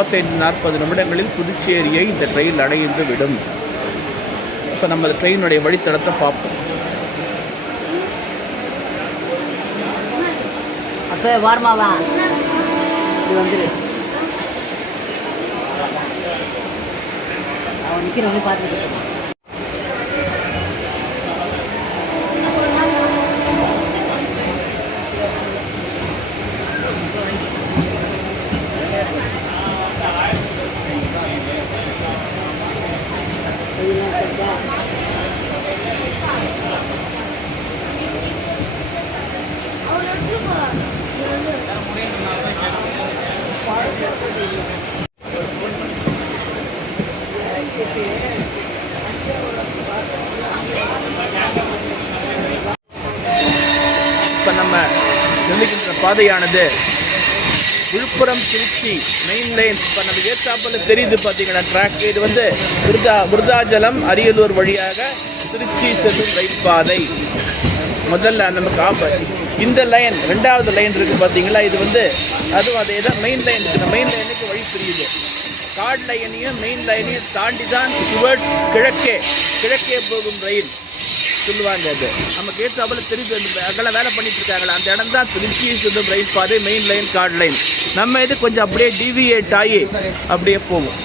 35-40 நிமிடங்களில் புதுச்சேரியை இந்த ட்ரெயின் அடைந்து விடும். இப்போ நம்ம ட்ரெயினுடைய வழித்தடத்தை பார்ப்போம். அப்போ வாரமாவா இது வந்துரு அவன் நிற்கிறவனே பார்த்துட்டு இப்போ நம்ம செல்லுகின்ற பாதையானது விழுப்புரம் திருச்சி மெயின் லைன். இப்போ நம்ம ஏற்றாப்பில் தெரியுது பார்த்தீங்கன்னா ட்ராக். இது வந்து விருதாச்சலம் அரியலூர் வழியாக திருச்சி செல்லும் ரயில் பாதை. முதல்ல நமக்கு இந்த லைன் 2வது லைன் இருக்குது பார்த்தீங்களா, இது வந்து அதுவும் அதே தான் மெயின் லைன். இந்த மெயின் லைனுக்கு வழி பிரியுது. கார்டு லைனையும் மெயின் லைனையும் தாண்டி தான் டுவர்ட்ஸ் கிழக்கே போகும் ரயில் சொல்லுவாங்க. அது நமக்கு ஏற்றாப்பில் தெரியுது. அங்கெல்லாம் வேலை பண்ணிட்டு இருக்காங்களா, அந்த இடம் தான் திருச்சி செல்லும் ரயில் பாதை, மெயின் லைன், கார்டு லைன். நம்ம இது கொஞ்சம் அப்படியே டிவியேட் ஆகி அப்படியே போகும்.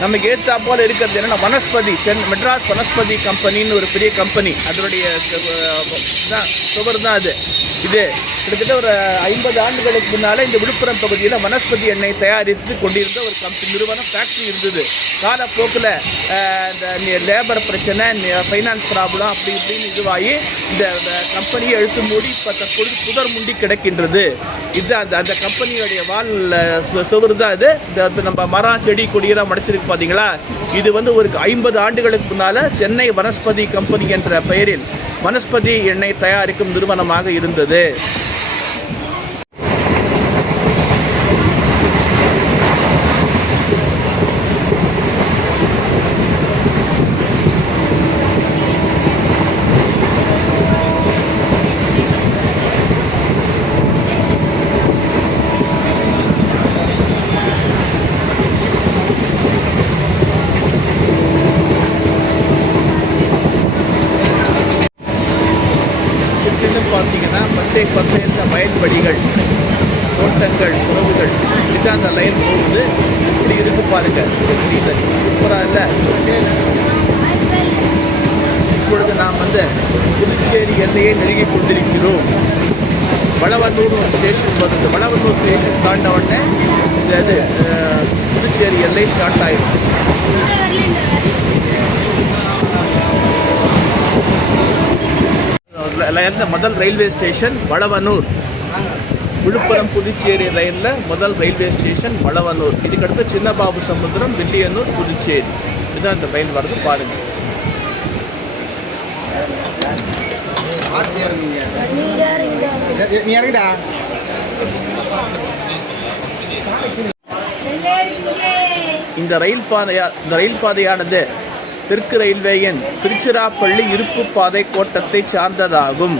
நமக்கு ஏற்றாப்போல் இருக்கிறது என்னென்னா வனஸ்பதி மெட்ராஸ் வனஸ்பதி கம்பெனின்னு ஒரு பெரிய கம்பெனி. அதனுடைய சுவர் தான் அது. இது கிட்டத்தட்ட ஒரு 50 ஆண்டுகளுக்கு முன்னால் இந்த விழுப்புரம் பகுதியில் வனஸ்பதி எண்ணெய் தயாரித்து கொண்டிருந்த ஒரு நிறுவனம், ஃபேக்ட்ரி இருந்தது. காலப்போக்கில் இந்த லேபர் பிரச்சனை, ஃபைனான்ஸ் ப்ராப்ளம் அப்படி இப்படின்னு இதுவாகி இந்த கம்பெனியை எழுத்து மூடி இப்போ தற்பொழுது புதர் முண்டி கிடக்கின்றது. இது அந்த கம்பெனியுடைய வால் சுவர் தான் இது. இந்த நம்ம மரம் செடி கொடியெல்லாம் மடிச்சிருக்கு பார்த்தீங்களா. இது வந்து ஒரு 50 ஆண்டுகளுக்கு முன்னால் சென்னை வனஸ்பதி கம்பெனி என்ற பெயரில் வனஸ்பதி எண்ணெய் தயாரிக்கும் நிறுவனமாக இருந்தது. பார்த்தீங்கன்னா பச்சை பசைந்த வயல்வெளிகள், தோட்டங்கள், உறவுகள், இதுதான் அந்த லைன் போகுது. இப்படி இருக்கு பாருங்க, சூப்பராக இல்லை? இப்பொழுது நாம் வந்து புதுச்சேரி எல்லையை நெருங்கி கொண்டிருக்கிறோம். வளவன்னூர் ஒரு ஸ்டேஷன் வருது. வளவன்னூர் ஸ்டேஷன் தாண்ட உடனே இது புதுச்சேரி எல்லை ஸ்டார்ட் ஆகிடுச்சு. முதல் ரயில்வே ஸ்டேஷன் வளவன்னூர். விழுப்புரம் புதுச்சேரி ரயிலில் முதல் ரயில்வே ஸ்டேஷன் வளவன்னூர். இதுக்கடுத்து சின்னபாபு சமுத்திரம், வில்லியனூர், புதுச்சேரி. இதுதான் இந்த ரயில் வருது பாருங்கள். இந்த ரயில் பாதையானது தெற்கு ரயில்வேயின் திருச்சிராப்பள்ளி இருப்பு பாதை கோட்டத்தை சார்ந்ததாகும்.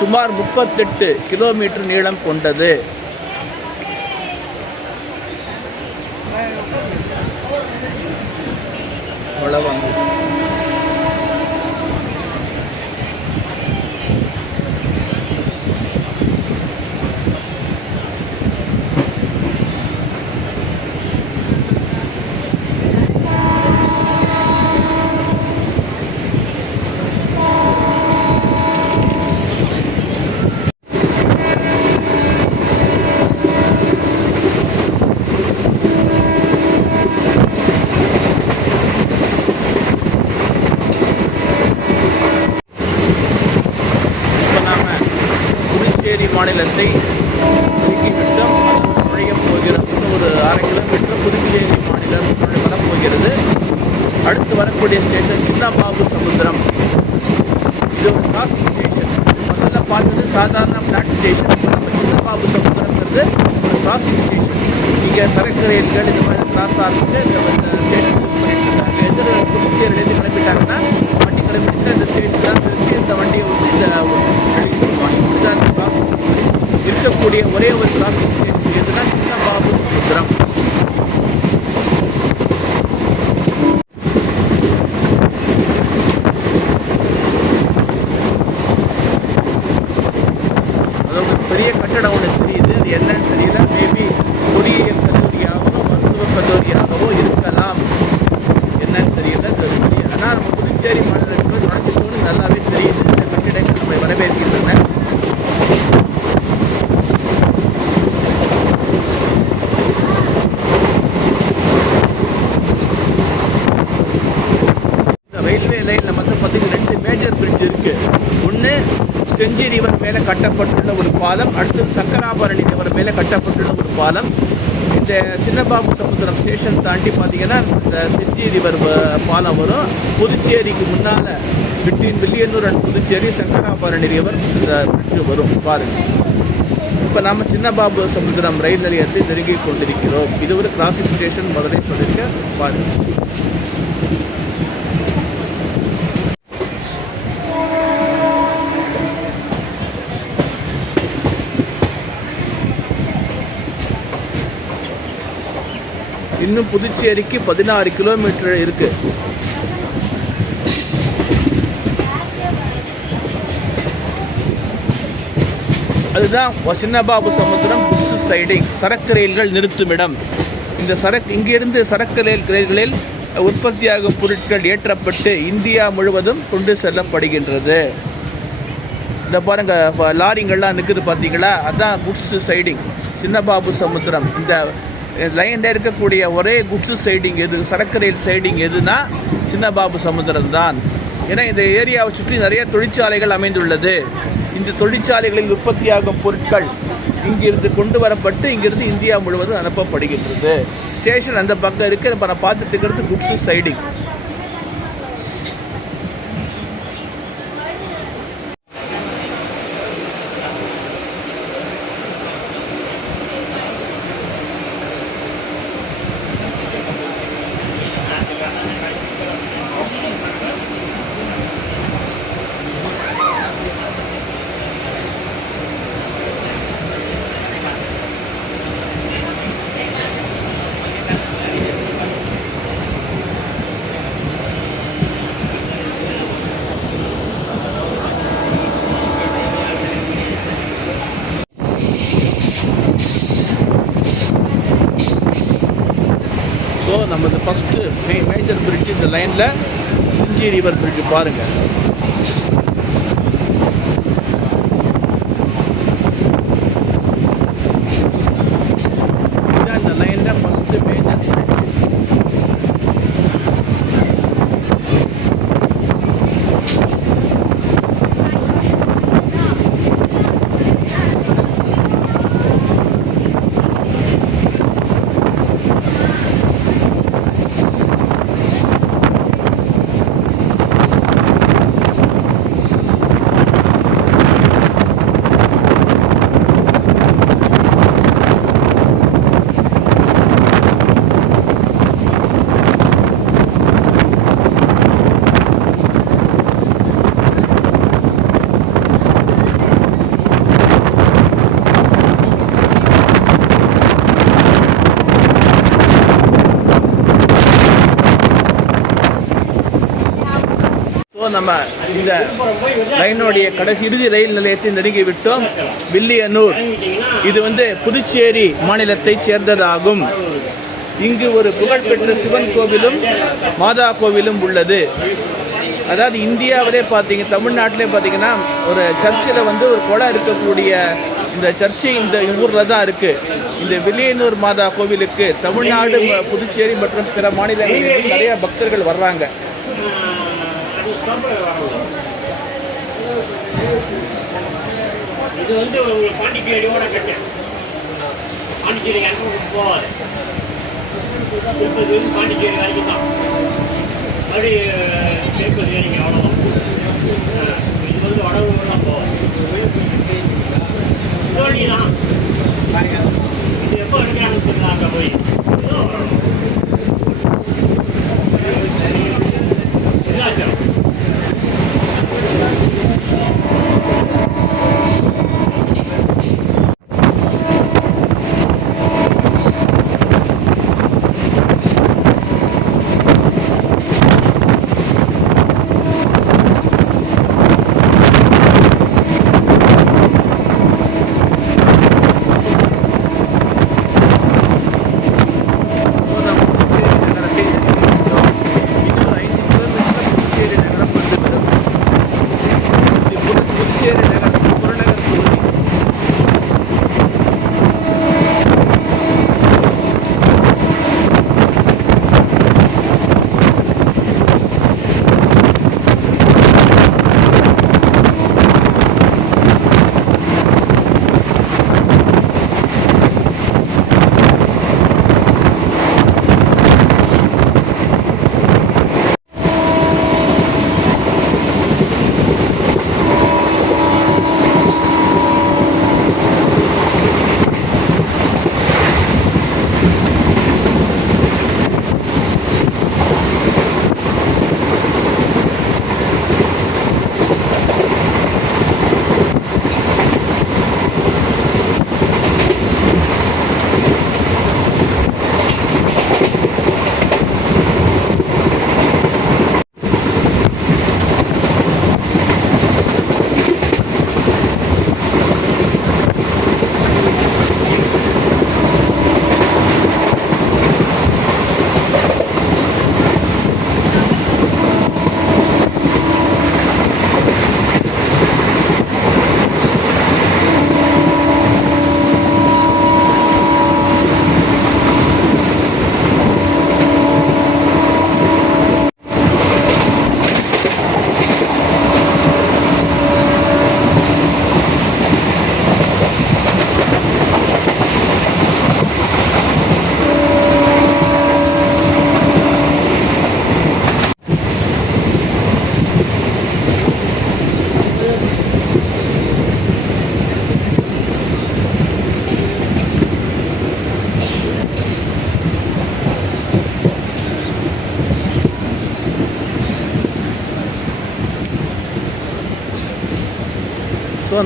சுமார் 38 கிலோமீட்டர் நீளம் கொண்டது. வளவன்னூர். மாநிலத்தை நீக்கிவிட்டும் நுழையப் போகிறோம். ஒரு 1/2 கிலோமீட்டர் புதுச்சேரி மாநிலம் வரப்போகிறது. அடுத்து வரக்கூடிய ஸ்டேஷன் சின்னபாபு சமுத்திரம். இது ஒரு கிராசிங் ஸ்டேஷன். முதல்ல பார்த்தது சாதாரண ஃப்ளாட் ஸ்டேஷன். நம்ம சின்னபாபு சமுத்திரங்கிறது ஒரு கிராசிங் ஸ்டேஷன். இங்கே சரக்கு ரயில்கள் இந்த மாதிரி கிராஸ் ஆகிட்டு இந்த ஸ்டேஷன் யூஸ் பண்ணிட்டு இருக்காங்க. எதிர புதுச்சேரியிலேருந்து கிளம்பிட்டாங்கன்னா வண்டி கிளம்பிட்டு இந்த ஸ்டேஷன் தான் திருப்பி இந்த வண்டியை ஊற்றி இந்த வெளியே சொல்லுவாங்க. இதுதான் இருக்கக்கூடிய ஒரே ஒரு கிராசிங் ஸ்டேஷன் எதுனா சின்ன பாபு சமுத்திரம். அதாவது பெரிய கட்டடம் ஒன்று தெரியுது, அது என்னன்னு தெரியல. மேபி பொறியியல் கல்லூரியாகவோ மருத்துவக் கல்லூரியாகவோ இருக்கலாம், என்னன்னு தெரியல. ஆனால் நம்ம புதுச்சேரி மாநிலத்தில் நுழைஞ்சிட்டோன்னு நல்லாவே தெரியுது. இந்த கட்டிடங்கள் நம்ம வரவேற்கின்றன. ரயில்வே லைனில் வந்து பார்த்திங்கன்னா 2 மேஜர் பிரிட்ஜ் இருக்குது. ஒன்று செஞ்சி ரிவர் மேலே கட்டப்பட்டுள்ள ஒரு பாலம், அடுத்தது சக்கராபரணி ரிவர் மேலே கட்டப்பட்டுள்ள ஒரு பாலம். இந்த சின்னபாபு சமுத்திரம் ஸ்டேஷன் தாண்டி பார்த்திங்கன்னா இந்த செஞ்சி ரிவர் பாலம் வரும். புதுச்சேரிக்கு முன்னால் between Villianur and Puducherry Chakkarabarani river இந்த பிரிட்ஜு வரும் பாருங்கள். இப்போ நம்ம சின்னபாபு சமுத்திரம் ரயில் நிலையத்தை நெருங்கி கொண்டிருக்கிறோம். இது ஒரு கிராசிங் ஸ்டேஷன் முதலே சொல்லியிருக்கேன் பாருங்கள். இன்னும் புதுச்சேரிக்கு 16 கிலோமீட்டர் இருக்கு. அதுதான் சின்னபாபு சமுத்திரம் குட்ஸ் சைடிங், சரக்கு ரயில்கள் நிறுத்துமிடம். இந்த இங்கிருந்து சரக்கு ரயில்களில் உற்பத்தியாகும் பொருட்கள் ஏற்றப்பட்டு இந்தியா முழுவதும் கொண்டு செல்லப்படுகின்றது. இந்த பாருங்க லாரிங்கள்லாம் நிற்குது பார்த்தீங்களா, அதுதான் குட்ஸ் சைடிங் சின்னபாபு சமுத்திரம். இந்த லைனில் இருக்கக்கூடிய ஒரே குட்ஸு சைடிங் எது, சரக்கு ரயில் சைடிங் எதுனா சின்னபாபு சமுத்திரம் தான். ஏன்னா இந்த ஏரியாவை சுற்றி நிறைய தொழிற்சாலைகள் அமைந்துள்ளது. இந்த தொழிற்சாலைகளில் உற்பத்தியாகும் பொருட்கள் இங்கிருந்து கொண்டு வரப்பட்டு இங்கிருந்து இந்தியா முழுவதும் அனுப்பப்படுகின்றது. ஸ்டேஷன் அந்த பக்கம் இருக்குது. இப்போ நான் பார்த்துட்டு இருக்கிறது குட்ஸு சைடிங். ஸோ நம்ம ஃபஸ்ட்டு மேஜர் பிரிட்ஜ் இந்த லைனில் செஞ்சி ரிவர் பிரிட்ஜ் பாருங்கள். இதுதான் இந்த லைனில் ஃபஸ்ட்டு மேஜர் பிரிட்ஜ். நம்ம இந்த லைனுடைய கடைசி இறுதி ரயில் நிலையத்தை நெருங்கி விட்டோம். வில்லியனூர் இது வந்து புதுச்சேரி மாநிலத்தை சேர்ந்ததாகும். இங்கு ஒரு புகழ்பெற்ற சிவன் கோவிலும் மாதா கோவிலும் உள்ளது. அதாவது இந்தியாவிலே பார்த்தீங்க, தமிழ்நாட்டிலே பார்த்தீங்கன்னா ஒரு சர்ச்சில் வந்து ஒரு குளம் இருக்கக்கூடிய இந்த சர்ச்சு இந்த ஊரில் தான் இருக்குது. இந்த வில்லியனூர் மாதா கோவிலுக்கு தமிழ்நாடு, புதுச்சேரி மற்றும் பிற மாநிலங்களில் நிறைய பக்தர்கள் வர்றாங்க. இது வந்து பாண்டிச்சேரியோட கட்டு, பாண்டிச்சேரி எனக்கு போகாது, திருப்பதி பாண்டிச்சேரி வரைக்கும் தான். அப்படி திருப்பதி வரைக்கும் அவ்வளோதான். இது வந்து வடவுலாம் போகாது. தோழி தான் இது எப்போ எடுக்கிறாங்கன்னு தெரியல. அங்கே போய் இதாச்சும்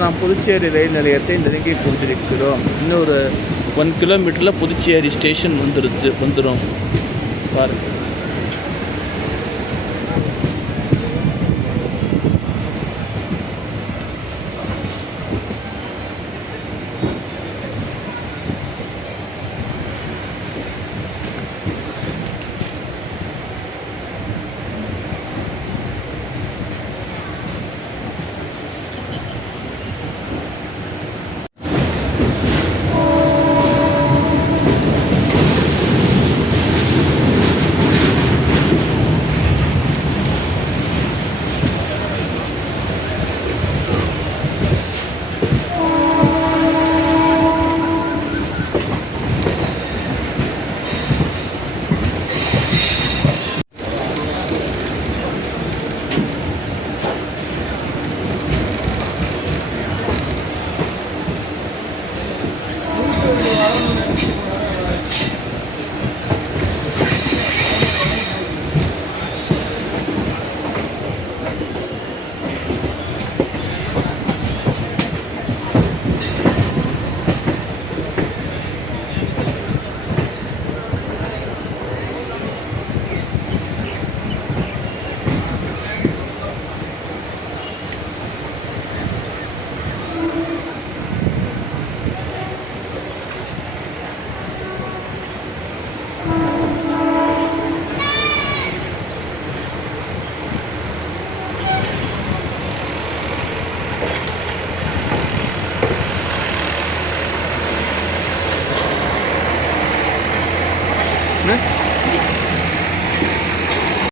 நாம் புதுச்சேரி ரயில் நிலையத்தை நெருங்கி கொண்டிருக்கிறோம். இன்னொரு 1 கிலோமீட்டரில் புதுச்சேரி ஸ்டேஷன் வந்துடும் பாருங்கள். என்ன